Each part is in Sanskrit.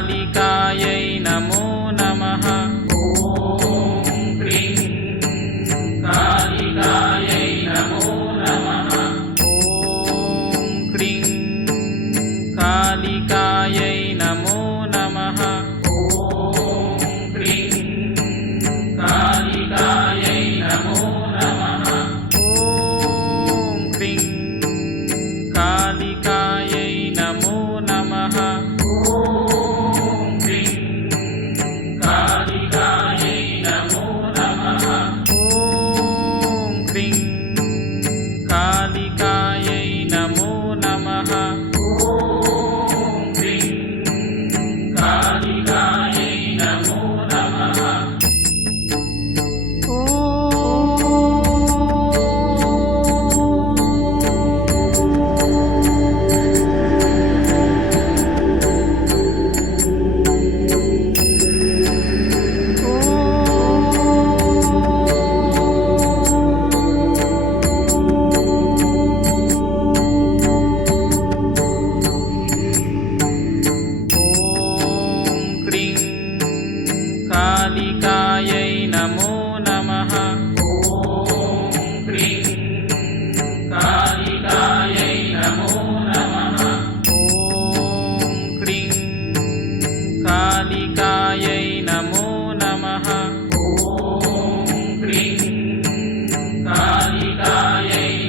कालिकायै नमो नमः। ॐ क्रीं कालिकायै नमो नमः। ॐ क्रीं कालिकायै नमो नमः। ॐ क्रीं कालिकायै नमो नमः। ॐ क्रीं कालिकायै नमो नमः। ॐ क्रीं कालिकायै नमो नमः। ॐ क्रीं कालिकायै नमो नमः। ॐ क्रीं कालिकायै नमो नमः। कालिकायै नमो नमः। ॐ क्रीं कालिकायै नमो नमः। ॐ क्रीं कालिकायै नमो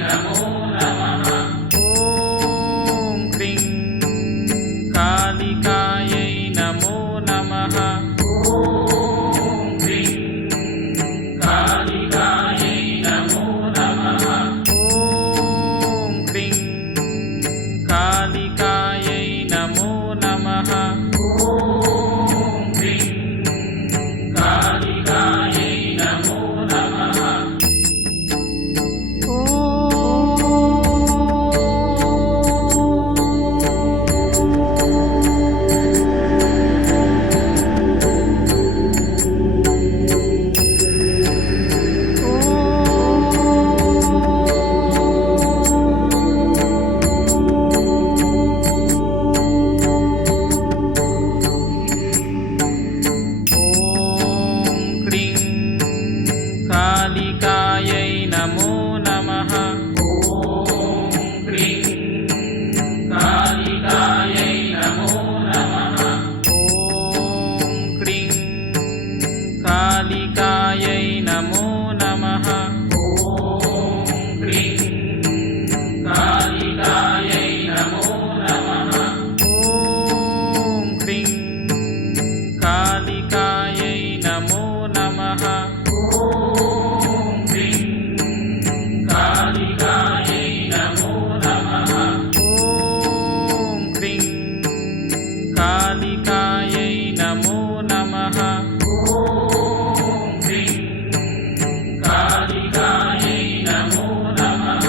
नमः। ॐ क्रीं कालिकायै नमो नमः। ॐ क्रीं कालिकायै नमो नमः। कालिकायै नमो नमः। ॐ क्रीं कालिकायै नमो नमः। ॐ क्रीं कालिकायै नमो नमः। कालिकायै नमो नमः। ॐ क्रीं कालिकायै नमो नमः। ॐ क्रीं कालिकायै नमो नमः। ॐ क्रीं कालिकायै नमो नमः। ॐ क्रीं कालिकायै नमो नमः। कालिकायै नमो नमः। ॐ क्रीं कालिकायै नमो नमः। ॐ क्रीं कालिकायै नमो नमः।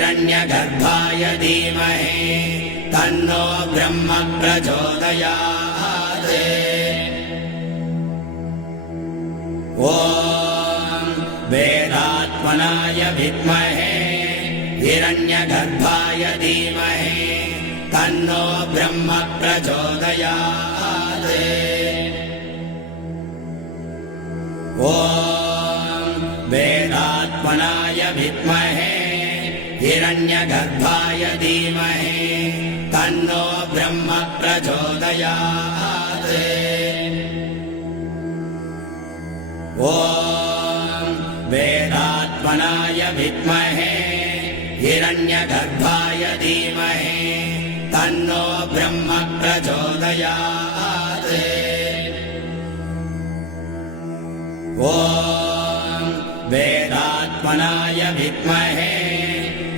हिरण्यगर्भाय धीमहि तन्नो ब्रह्म प्रचोदयात्। ॐ वेदात्मनाय विद्महे हिरण्यगर्भाय धीमहि तन्नो ब्रह्म प्रचोदयात्। ॐ वेदात्मनाय विद्महे हिरण्यगर्भाय धीमहि तन्नो ब्रह्म प्रचोदयात्। ॐ वेदात्मनाय विद्महे हिरण्यगर्भाय धीमहि तन्नो ब्रह्म प्रचोदयात्। ॐ वेदात्मनाय विद्महे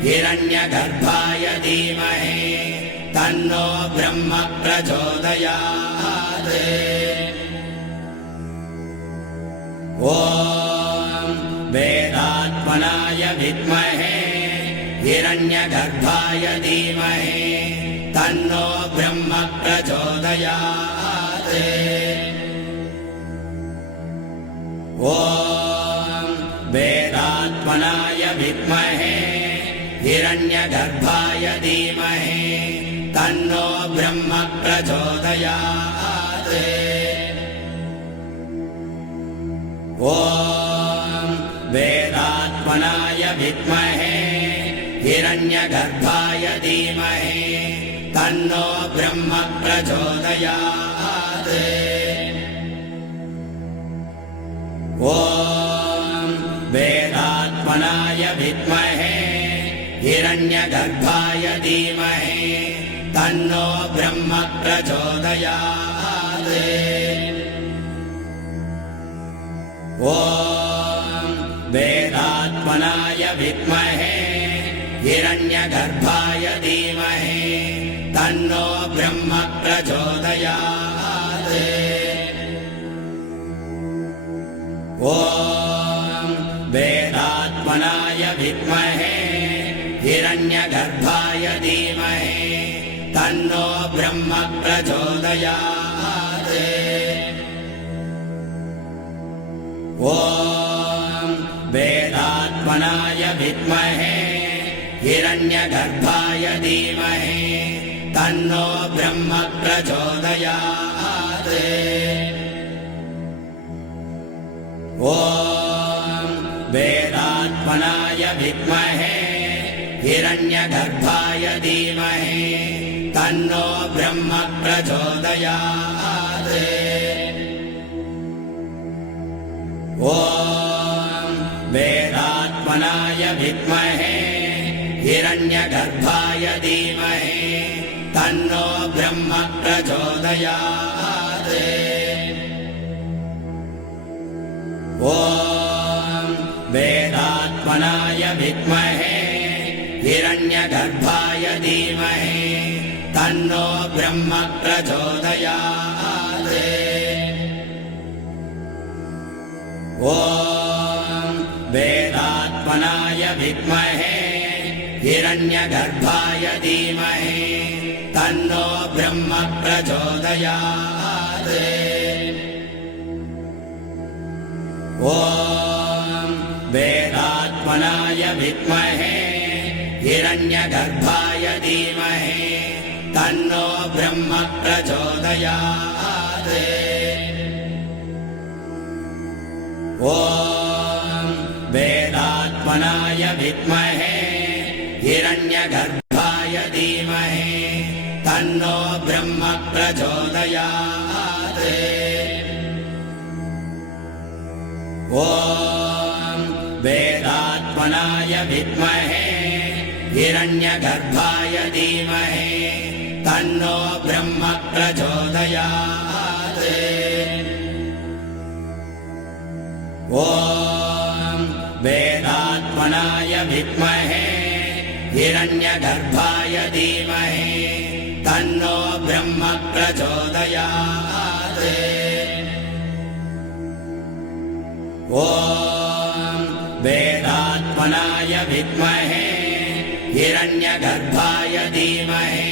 हिरण्यगर्भाय धीमहि तन्नो ब्रह्म प्रचोदयात्। ॐ वेदात्मनाय विद्महे हिरण्यगर्भाय धीमहि तन्नो ब्रह्म प्रचोदयात्। ॐ वेदात्मनाय विद्महे हिरण्यगर्भाय धीमहि तन्नो ब्रह्म प्रचोदयात्। ॐ वेदात्मनाय विद्महे हिरण्यगर्भाय धीमहि तन्नो ब्रह्म प्रचोदयात्। ॐ वेदात्मनाय विद्महे हिरण्यगर्भाय धीमहि तन्नो ब्रह्म प्रचोदयात्। ॐ वेदात्मनाय विद्महे हिरण्यगर्भाय धीमहि तन्नो ब्रह्म प्रचोदयात्। ॐ वेदात्मनाय विद्महे हिरण्यगर्भाय धीमहि तन्नो ब्रह्म प्रचोदयात्। ॐ वेदात्मनाय विद्महे हिरण्यगर्भाय धीमहि तन्नो ब्रह्म प्रचोदयात्। ॐ वेदात्मनाय विद्महे हिरण्यगर्भाय धीमहि तन्नो ब्रह्म प्रचोदयात्। ॐ वेदात्मनाय विद्महे हिरण्यगर्भाय धीमहि तन्नो ब्रह्म प्रचोदयात्। ॐ वेदात्मनाय विद्महे हिरण्यगर्भाय धीमहि तन्नो ब्रह्म प्रचोदयात्। ॐ वेदात्मनाय विद्महे हिरण्यगर्भाय धीमहि तन्नो ब्रह्म प्रचोदयात्। ॐ वेदात्मनाय विद्महे हिरण्यगर्भाय धीमहि तन्नो ब्रह्म प्रचोदयात्। ॐ वेदात्मनाय विद्महे हिरण्यगर्भाय धीमहि तन्नो ब्रह्म प्रचोदयात्। ॐ वेदात्मनाय विद्महे हिरण्यगर्भाय धीमहि तन्नो ब्रह्म प्रचोदयात्। ॐ वेदात्मनाय विद्महे हिरण्यगर्भाय धीमहि तन्नो ब्रह्म प्रचोदयात्। ॐ वेदात्मनाय विद्महे हिरण्यगर्भाय धीमहि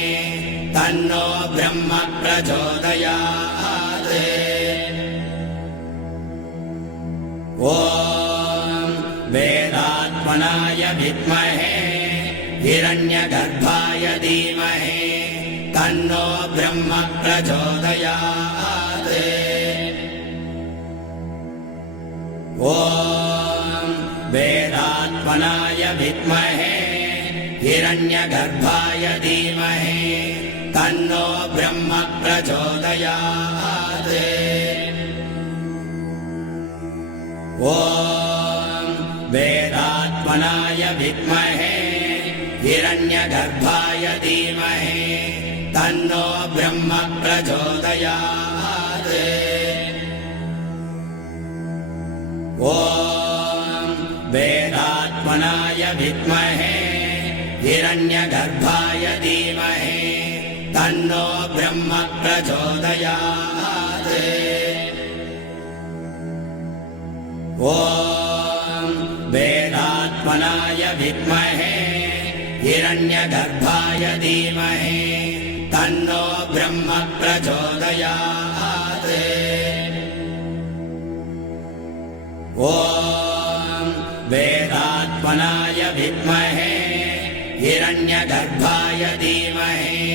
तन्नो ब्रह्म प्रचोदयात्। ॐ वेदात्मनाय विद्महे हिरण्यगर्भाय धीमहि तन्नो ब्रह्म प्रचोदयात्। ॐ वेदात्मनाय विद्महे हिरण्यगर्भाय धीमहि तन्नो ब्रह्म प्रचोदयात्। ॐ वेदात्मनाय विद्महे हिरण्यगर्भाय धीमहि तन्नो ब्रह्म प्रचोदयात्। ॐ वेदात्मनाय विद्महे हिरण्यगर्भाय धीमहि तन्नो ब्रह्म प्रचोदयात्। ॐ वेदात्मनाय विद्महे हिरण्यगर्भाय धीमहि तन्नो ब्रह्म प्रचोदयात्। ॐ वेदात्मनाय विद्महे हिरण्यगर्भाय धीमहि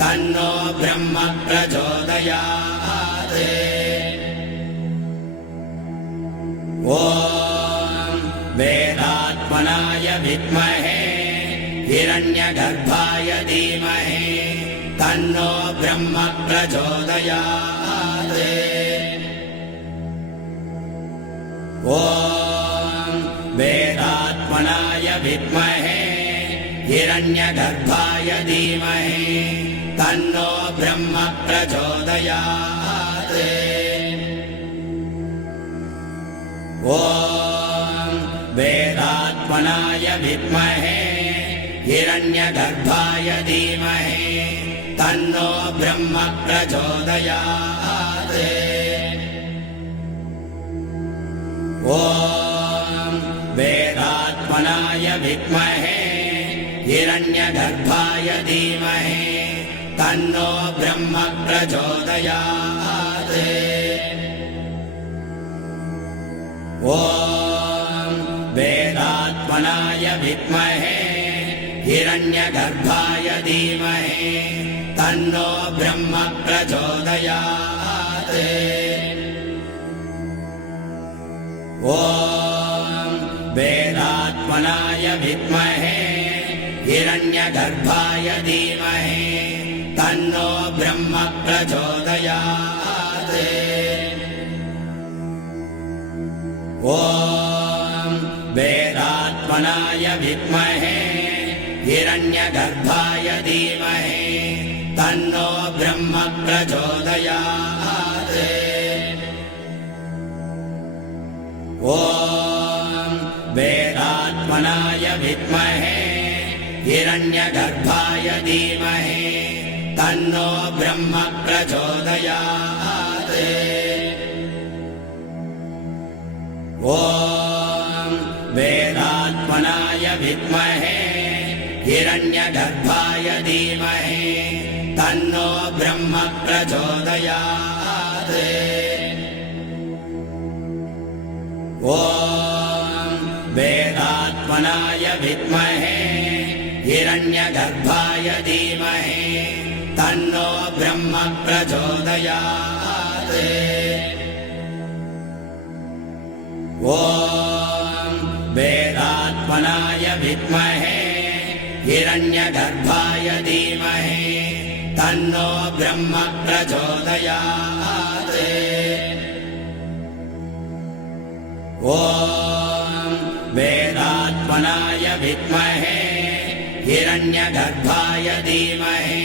तन्नो ब्रह्म प्रचोदयात्। ॐ वेदात्मनाय विद्महे हिरण्यगर्भाय धीमहि तन्नो ब्रह्म प्रचोदयात्। ॐ वेदात्मनाय विद्महे हिरण्यगर्भाय धीमहि तन्नो ब्रह्म प्रचोदयात्। ॐ वेदात्मनाय विद्महे हिरण्यगर्भाय धीमहि तन्नो ब्रह्म प्रचोदयात्। ॐ वेदात्मनाय विद्महे हिरण्यगर्भाय धीमहि तन्नो ब्रह्म प्रचोदयात्। ॐ वेदात्मनाय विद्महे हिरण्यगर्भाय धीमहि तन्नो ब्रह्म प्रचोदयात्। ॐ वेदात्मनाय विद्महे हिरण्यगर्भाय धीमहि तन्नो ब्रह्म प्रचोदयात्। ॐ वेदात्मनाय विद्महे हिरण्यगर्भाय धीमहि तन्नो ब्रह्म प्रचोदयात्। ॐ वेदात्मनाय विद्महे हिरण्यगर्भाय धीमहि तन्नो ब्रह्म प्रचोदयात्। ॐ वेदात्मनाय विद्महे हिरण्यगर्भाय धीमहि तन्नो ब्रह्म प्रचोदयात्। ॐ वेदात्मनाय विद्महे हिरण्यगर्भाय धीमहि तन्नो ब्रह्म प्रचोदयात्। ॐ वेदात्मनाय विद्महे हिरण्यगर्भाय धीमहि तन्नो ब्रह्म प्रचोदयात्। ॐ वेदात्मनाय विद्महे हिरण्यगर्भाय धीमहि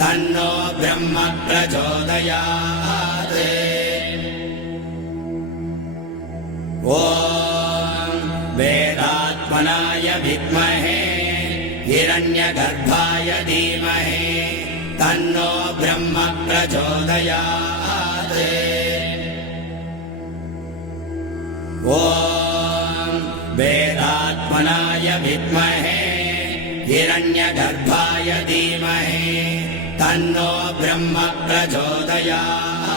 तन्नो ब्रह्म प्रचोदयात्। ॐ वेदात्मनाय विद्महे हिरण्यगर्भाय धीमहि तन्नो ब्रह्म प्रचोदयात्। ॐ वेदात्मनाय विद्महे हिरण्यगर्भाय धीमहि तन्नो ब्रह्म प्रचोदयात्।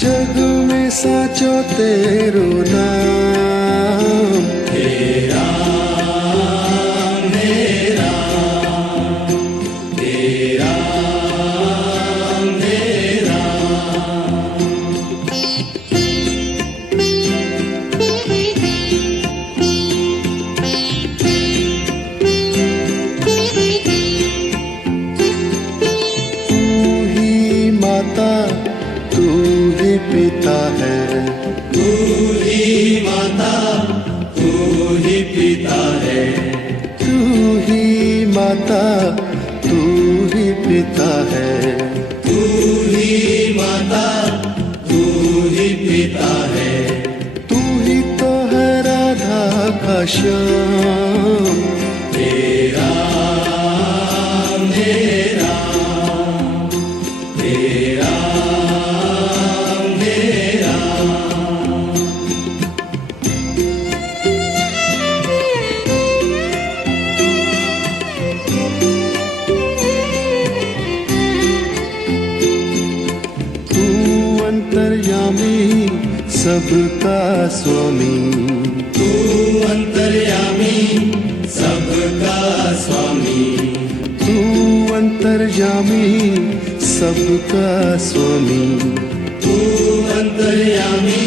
जग में साचो तेरो नाम, हे राम हे राम हे राम हे राम। तू ही माता तू ही पिता है, तू ही माता तू ही पिता है, तू ही माता तू ही पिता है। तू ही माता तू ही पिता है। तू ही तो है राधा का श्याम, हे राम हे राम हे राम हे राम। तू अंतर्यामी सबका स्वामी, तू अंतर्यामी सबका स्वामी, तू अंतर्यामी सबका स्वामी। तू अंतर्यामी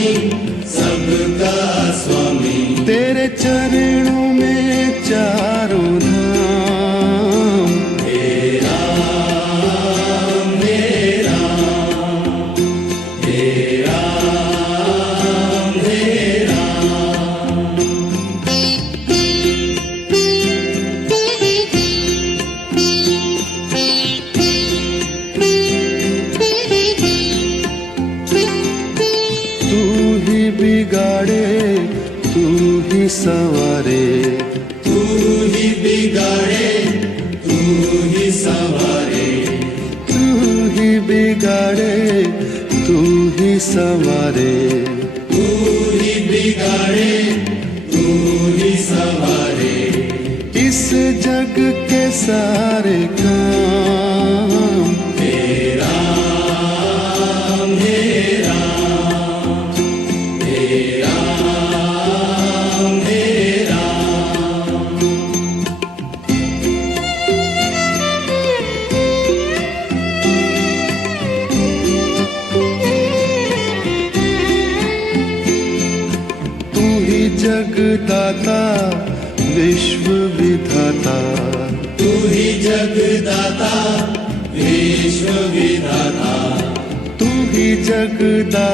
सबका स्वामी। तेरे चरणों में चारों धाम, हे राम हे राम हे राम हे राम। तू ही बिगाड़े तू ही संवारे, तू ही बिगाड़े तू ही संवारे, तू ही बिगाड़े तू ही संवारे। तू ही बिगाड़े तू ही संवारे। इस जग के सारे काम, हे राम हे राम हे राम हे राम। तू ही जगदाता विश्व विधाता, तू ही जगदाता विश्व विधाता। तू ही जगदाता